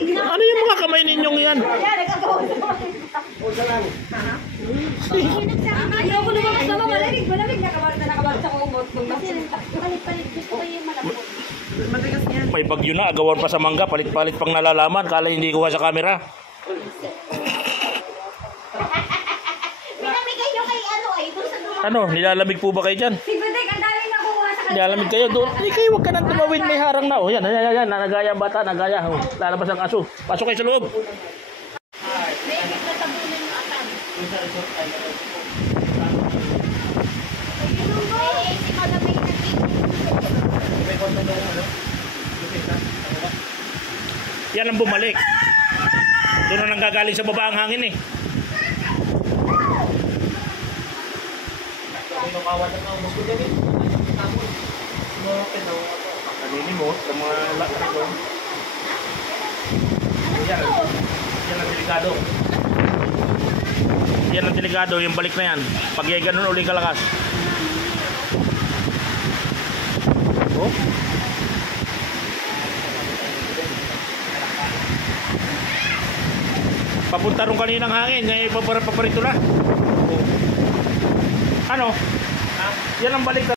Ano yung mga kamay ninyong yan? Ayaw ko naman kasama malamig. Malamig nakabalta ko umot. Palit-palit ko kayo malapot. Matigas niyan. May bagyo na, agawan pa sa mangga, palit-palit pang nalalaman. Kala hindi kuha sa camera. Pinamigay nyo kay ano ay doon sa dulo. Ano, nilalamig po ba kayo dyan? Si Budek, ang dami nakuha sa kanya. Nilalamig kayo doon. Hindi kayo, huwag ka nang tumawid, may harang na. O yan, nagaya ang bata, nagaya. O, lalabas ang aso. Pasok kayo sa loob. Baby, tatabunin mo akan. Si Malamig na Yan ang bumalik. Doon na nanggagaling sa baba ang hangin eh. Kanini mo, sa mga lakas doon. Yan ang delikado. Yan ang delikado, yung balik na yan. Pag yan ganun uli kalakas. Oh. Papunta rin kaninang hangin, ngayon paparito na. Ano? Yan ang balik.